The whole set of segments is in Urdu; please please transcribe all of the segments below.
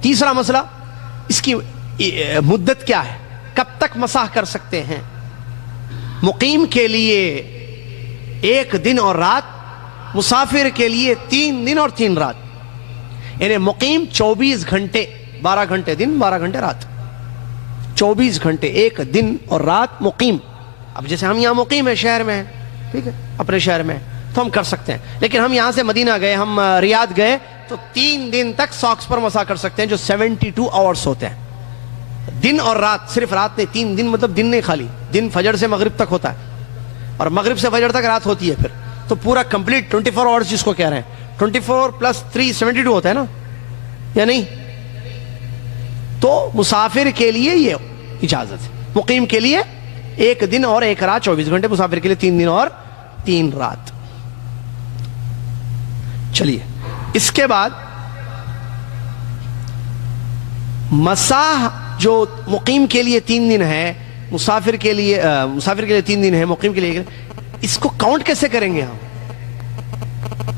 تیسرا مسئلہ، اس کی مدت کیا ہے، کب تک مسح کر سکتے ہیں؟ مقیم کے لیے 1 دن اور رات، مسافر کے لیے 3 دن اور 3 رات. یعنی مقیم 24 گھنٹے، 12 گھنٹے دن 12 گھنٹے رات، 24 گھنٹے 1 دن اور رات مقیم. اب جیسے ہم یہاں مقیم ہیں، شہر میں ہیں، ٹھیک ہے، اپنے شہر میں تو ہم کر سکتے ہیں. لیکن ہم یہاں سے مدینہ گئے، ہم ریاض گئے تو 3 دن تک ساکس پر مسح کر سکتے ہیں، جو 72 آورز ہوتے ہیں. دن اور رات، صرف رات نہیں، 3 دن مطلب دن نہیں خالی، دن فجر سے مغرب تک ہوتا ہے اور مغرب سے فجر تک رات ہوتی ہے. پھر تو پورا کمپلیٹ 24 آورز جس کو کہہ رہے ہیں، 24 + 3 72 ہوتا ہے نا، یا نہیں؟ تو مسافر کے لیے یہ اجازت ہے. مقیم کے لیے 1 دن اور 1 رات 24 گھنٹے، مسافر کے لیے 3 دن اور 3 رات. چلیے اس کے بعد مسح جو مقیم کے لیے 3 دن ہے، مسافر کے لیے 3 دن ہے، مقیم کے لیے، اس کو کاؤنٹ کیسے کریں گے ہم؟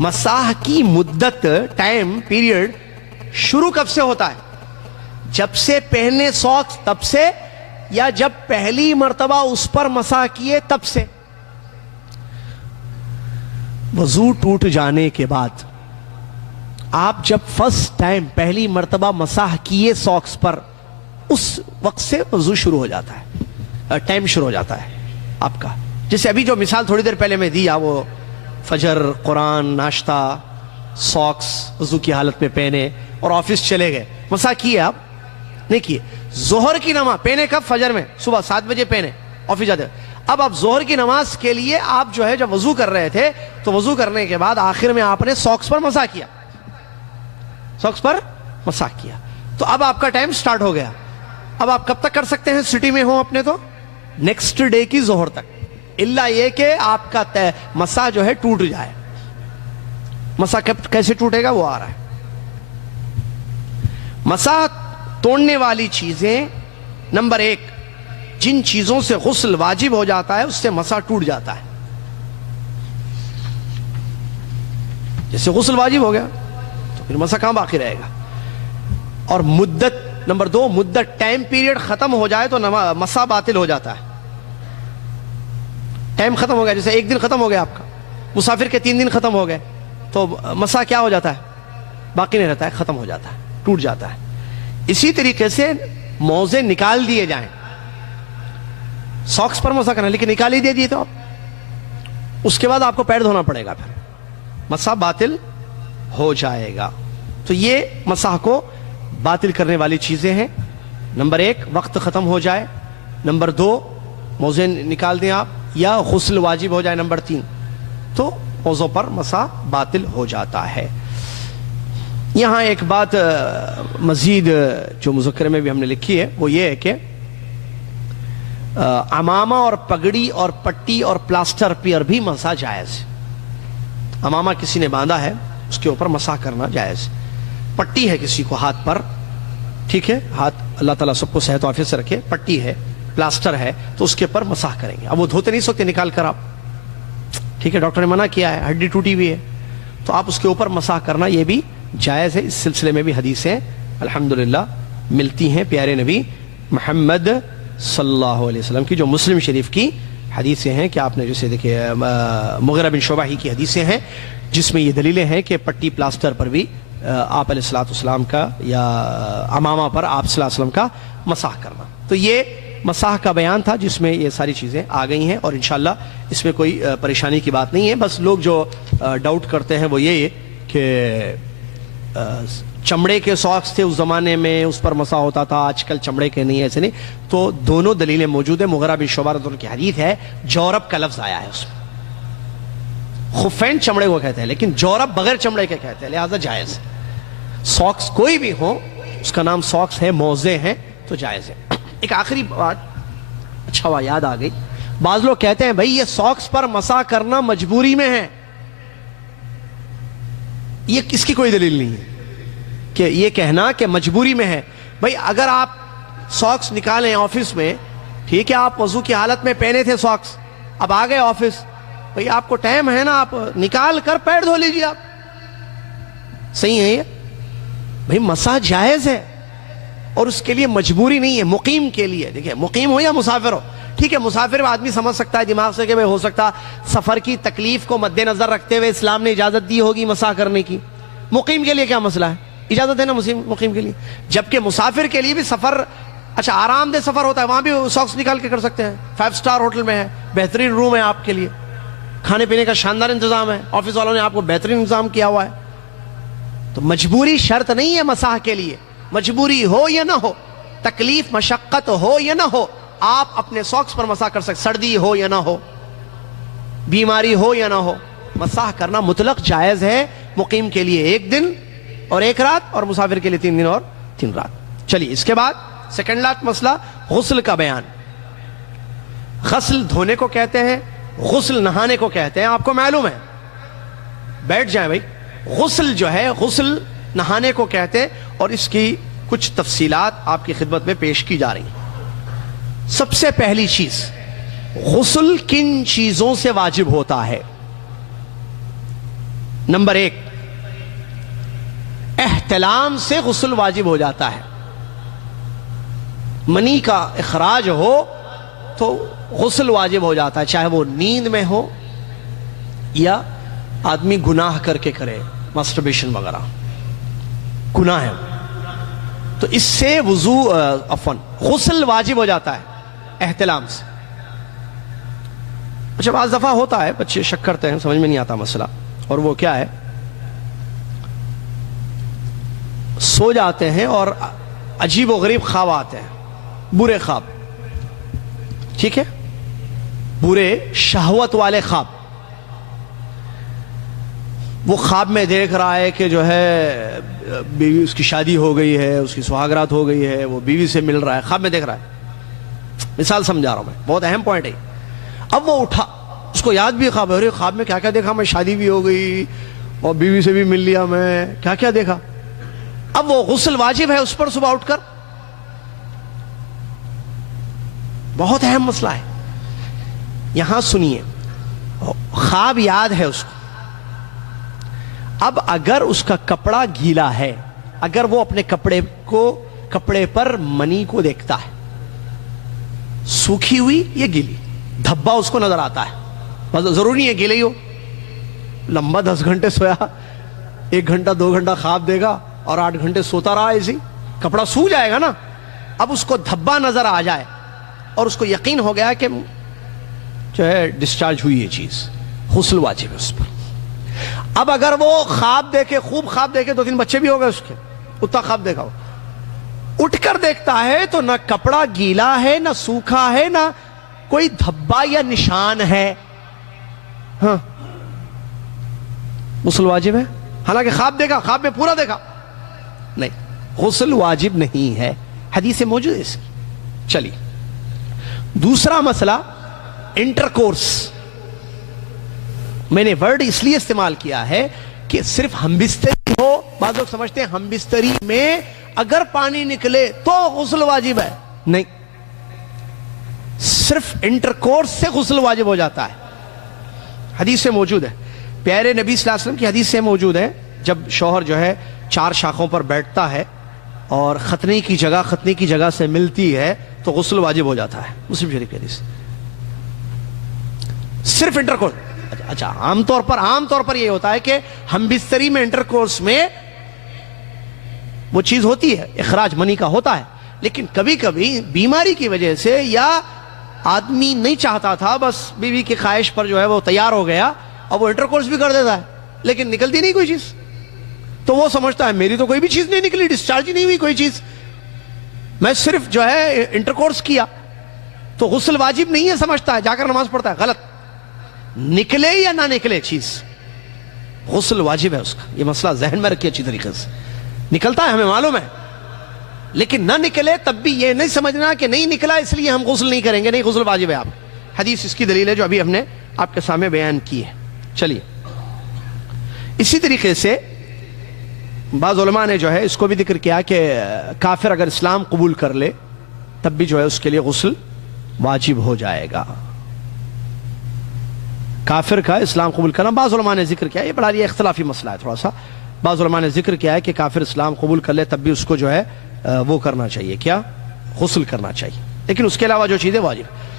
مسح کی مدت، ٹائم پیریڈ شروع کب سے ہوتا ہے؟ جب سے پہنے ساکس تب سے، یا جب پہلی مرتبہ اس پر مسح کیے تب سے؟ وضو ٹوٹ جانے کے بعد آپ جب فرسٹ ٹائم پہلی مرتبہ مسح کیے ساکس پر، اس وقت سے وضو شروع ہو جاتا ہے، ٹائم شروع ہو جاتا ہے آپ کا. جیسے ابھی جو مثال تھوڑی دیر پہلے میں دیا، وہ فجر، قرآن، ناشتہ، ساکس وضو کی حالت میں پہنے اور آفس چلے گئے، مسح کیے آپ نہیں کیے. ظہر کی نماز پہنے کب؟ فجر میں، صبح 7 بجے پہنے، آفس جاتے. اب آپ ظہر کی نماز کے لیے آپ جو ہے جب وضو کر رہے تھے تو وضو کرنے کے بعد آخر میں آپ نے ساکس پر مسح کیا، ساکس پر مسح کیا، تو اب آپ کا ٹائم سٹارٹ ہو گیا. اب آپ کب تک کر سکتے ہیں؟ سٹی میں ہوں اپنے تو نیکسٹ ڈے کی ظہر تک، الا یہ کہ آپ کا مسح جو ہے ٹوٹ جائے. مسح کیسے ٹوٹے گا وہ آ رہا ہے. مسح توڑنے والی چیزیں، نمبر 1، جن چیزوں سے غسل واجب ہو جاتا ہے اس سے مسح ٹوٹ جاتا ہے. جیسے غسل واجب ہو گیا تو پھر مسح کہاں باقی رہے گا. اور مدت، نمبر 2، مدت، ٹائم پیریڈ ختم ہو جائے تو مسح باطل ہو جاتا ہے. ٹائم ختم ہو گیا، جیسے 1 دن ختم ہو گیا آپ کا، مسافر کے 3 دن ختم ہو گئے تو مسح کیا ہو جاتا ہے؟ باقی نہیں رہتا ہے، ختم ہو جاتا ہے، ٹوٹ جاتا ہے. اسی طریقے سے موزے نکال دیے جائیں، ساکس پر مسح کرنا لیکن نکال ہی دے دیے تو آپ، اس کے بعد آپ کو پیر دھونا پڑے گا، پھر مسح باطل ہو جائے گا. تو یہ مسح کو باطل کرنے والی چیزیں ہیں. نمبر 1، وقت ختم ہو جائے. نمبر 2، موزے نکال دیں آپ، یا غسل واجب ہو جائے. نمبر 3، تو موضوع پر مسح باطل ہو جاتا ہے. یہاں ایک بات مزید جو مذکرے میں بھی ہم نے لکھی ہے وہ یہ ہے کہ عمامہ اور پگڑی اور پٹی اور پلاسٹر پر بھی مسح جائز ہے. عمامہ کسی نے باندھا ہے اس کے اوپر مسح کرنا جائز. پٹی ہے کسی کو ہاتھ پر، ٹھیک ہے، ہاتھ اللہ تعالیٰ سب کو صحت و عافیت سے رکھے، پٹی ہے، پلاسٹر ہے، تو اس کے پر مسح کریں گے. اب وہ دھوتے نہیں سکتے نکال کر آپ، ٹھیک ہے، ڈاکٹر نے منع کیا ہے، ہڈی ٹوٹی ہوئی ہے تو آپ اس کے اوپر مسح کرنا یہ بھی جائز ہے. اس سلسلے میں بھی حدیثیں الحمدللہ ملتی ہیں پیارے نبی محمد صلی اللہ علیہ وسلم کی، جو مسلم شریف کی حدیثیں ہیں کہ آپ نے جیسے دیکھیں مغیرہ بن شعبہ ہی کی حدیثیں ہیں جس میں یہ دلیلیں ہیں کہ پٹی پلاسٹر پر بھی آپ علیہ السلام کا یا عمامہ پر آپ صلی اللہ علیہ وسلم کا مسح کرنا. تو یہ مسح کا بیان تھا جس میں یہ ساری چیزیں آ گئی ہیں اور انشاءاللہ اس میں کوئی پریشانی کی بات نہیں ہے. بس لوگ جو ڈاؤٹ کرتے ہیں وہ یہ کہ چمڑے کے ساکس تھے اس زمانے میں اس پر مسح ہوتا تھا، آج کل چمڑے کے نہیں، ایسے نہیں. تو دونوں دلیلیں موجود ہیں. مغیرہ بن شعبہ رضی اللہ عنہ کی حدیث ہے، جورب کا لفظ آیا ہے اس میں. خفین چمڑے کو کہتے ہیں لیکن جورب بغیر چمڑے کے کہتے ہیں، لہذا جائز. ساکس کوئی بھی ہو اس کا نام ساکس ہے، موزے ہیں تو جائز ہے. ایک آخری بات اچھا ہوا یاد آ گئی. بعض لوگ کہتے ہیں بھائی یہ ساکس پر مسح کرنا مجبوری میں ہے. یہ اس کی کوئی دلیل نہیں ہے کہ یہ کہنا کہ مجبوری میں ہے. بھائی اگر آپ ساکس نکالیں آفس میں، ٹھیک ہے، آپ وضو کی حالت میں پہنے تھے ساکس، اب آ گئے آفس، بھائی آپ کو ٹائم ہے نا، آپ نکال کر پیر دھو لیجیے. آپ صحیح ہے یہ بھئی مسح جائز ہے اور اس کے لیے مجبوری نہیں ہے، مقیم کے لیے. دیکھیں مقیم ہو یا مسافر ہو، ٹھیک ہے مسافر آدمی سمجھ سکتا ہے دماغ سے کہ بھئی ہو سکتا سفر کی تکلیف کو مد نظر رکھتے ہوئے اسلام نے اجازت دی ہوگی مسح کرنے کی. مقیم کے لیے کیا مسئلہ ہے؟ اجازت ہے نا مقیم کے لیے. جبکہ مسافر کے لیے بھی سفر اچھا آرام دہ سفر ہوتا ہے، وہاں بھی ساکس نکال کے کر سکتے ہیں. 5 اسٹار ہوٹل میں ہے، بہترین روم ہے آپ کے لیے، کھانے پینے کا شاندار انتظام ہے، آفس والوں نے آپ کو بہترین انتظام کیا ہوا ہے. تو مجبوری شرط نہیں ہے مسح کے لیے. مجبوری ہو یا نہ ہو، تکلیف مشقت ہو یا نہ ہو، آپ اپنے ساکس پر مسح کر سکتے. سردی ہو یا نہ ہو، بیماری ہو یا نہ ہو، مسح کرنا مطلق جائز ہے. مقیم کے لیے 1 دن اور 1 رات، اور مسافر کے لیے 3 دن اور 3 رات. چلیے اس کے بعد سیکنڈ لاسٹ مسئلہ غسل کا بیان. غسل دھونے کو کہتے ہیں، غسل نہانے کو کہتے ہیں. آپ کو معلوم ہے، بیٹھ جائیں بھائی. غسل جو ہے غسل نہانے کو کہتے ہیں، اور اس کی کچھ تفصیلات آپ کی خدمت میں پیش کی جا رہی ہیں. سب سے پہلی چیز، غسل کن چیزوں سے واجب ہوتا ہے؟ نمبر 1، احتلام سے غسل واجب ہو جاتا ہے. منی کا اخراج ہو تو غسل واجب ہو جاتا ہے، چاہے وہ نیند میں ہو یا آدمی گناہ کر کے کرے، ماسٹربیشن وغیرہ گناہ ہے، تو اس سے غسل واجب ہو جاتا ہے احتلام سے. اچھا بعض دفعہ ہوتا ہے بچے شک کرتے ہیں، سمجھ میں نہیں آتا مسئلہ، اور وہ کیا ہے، سو جاتے ہیں اور عجیب و غریب خواب آتے ہیں، برے خواب، ٹھیک ہے، برے شہوت والے خواب. وہ خواب میں دیکھ رہا ہے کہ جو ہے بیوی اس کی شادی ہو گئی ہے، اس کی سہاگرات ہو گئی ہے، وہ بیوی سے مل رہا ہے، خواب میں دیکھ رہا ہے. مثال سمجھا رہا ہوں میں، بہت اہم پوائنٹ ہے. اب وہ اٹھا، اس کو یاد بھی خواب ہے، ارے خواب میں کیا کیا دیکھا میں، شادی بھی ہو گئی اور بیوی سے بھی مل لیا، میں کیا کیا دیکھا. اب وہ غسل واجب ہے اس پر صبح اٹھ کر. بہت اہم مسئلہ ہے. یہاں سنیے، خواب یاد ہے اس کو. اب اگر اس کا کپڑا گیلا ہے، اگر وہ اپنے کپڑے پر منی کو دیکھتا ہے، سوکھی ہوئی یا گیلی، دھبا اس کو نظر آتا ہے، ضروری ہے گیلے ہی ہو. لمبا 10 گھنٹے سویا، 1 گھنٹہ 2 گھنٹہ خواب دے گا اور 8 گھنٹے سوتا رہا، ایسی کپڑا سوکھ جائے گا نا. اب اس کو دھبا نظر آ جائے اور اس کو یقین ہو گیا کہ جو ہے ڈسچارج ہوئی یہ چیز، غسل واجب ہے اس پر. اب اگر وہ خواب دیکھے، خوب خواب دیکھے، 2-3 بچے بھی ہو گئے اس کے، اتنا خواب دیکھا ہو، اٹھ کر دیکھتا ہے تو نہ کپڑا گیلا ہے، نہ سوکھا ہے، نہ کوئی دھبا یا نشان ہے، ہاں غسل واجب ہے. حالانکہ خواب دیکھا، خواب میں پورا دیکھا نہیں، غسل واجب نہیں ہے. حدیث موجود ہے اس کی. چلیے دوسرا مسئلہ، انٹرکورس. میں نے ورڈ اس لیے استعمال کیا ہے کہ صرف ہم بستری ہو، بعض لوگ سمجھتے ہیں ہم بستری میں اگر پانی نکلے تو غسل واجب ہے. نہیں، صرف انٹرکورس سے غسل واجب ہو جاتا ہے. حدیث سے موجود ہے، پیارے نبی صلی اللہ علیہ وسلم کی حدیث سے موجود ہے، جب شوہر جو ہے 4 شاخوں پر بیٹھتا ہے اور ختنی کی جگہ سے ملتی ہے تو غسل واجب ہو جاتا ہے. مسلم شریف کی حدیث. صرف انٹرکورس. اچھا عام طور پر یہ ہوتا ہے کہ ہم بستری میں انٹرکورس میں وہ چیز ہوتی ہے، اخراج منی کا ہوتا ہے، لیکن کبھی کبھی بیماری کی وجہ سے یا آدمی نہیں چاہتا تھا، بس بیوی کی خواہش پر جو ہے وہ تیار ہو گیا اور وہ انٹرکورس بھی کر دیتا ہے لیکن نکلتی نہیں کوئی چیز. تو وہ سمجھتا ہے میری تو کوئی بھی چیز نہیں نکلی، ڈسچارج ہی نہیں ہوئی کوئی چیز، میں صرف جو ہے انٹرکورس کیا تو غسل واجب نہیں ہے سمجھتا ہے، جا کر نماز پڑھتا ہے. غلط. نکلے یا نہ نکلے چیز، غسل واجب ہے اس کا. یہ مسئلہ ذہن میں رکھیے اچھی طریقے سے. نکلتا ہے ہمیں معلوم ہے، لیکن نہ نکلے تب بھی یہ نہیں سمجھنا کہ نہیں نکلا اس لیے ہم غسل نہیں کریں گے. نہیں، غسل واجب ہے. آپ حدیث اس کی دلیل ہے جو ابھی ہم نے آپ کے سامنے بیان کی ہے. چلیے اسی طریقے سے بعض علماء نے جو ہے اس کو بھی ذکر کیا کہ کافر اگر اسلام قبول کر لے تب بھی جو ہے اس کے لیے غسل واجب ہو جائے گا. کافر کا اسلام قبول کرنا بعض علماء نے ذکر کیا. یہ بڑا یہ اختلافی مسئلہ ہے تھوڑا سا، بعض علماء نے ذکر کیا ہے کہ کافر اسلام قبول کر لے تب بھی اس کو جو ہے وہ کرنا چاہیے، کیا؟ غسل کرنا چاہیے، لیکن اس کے علاوہ جو چیزیں واجب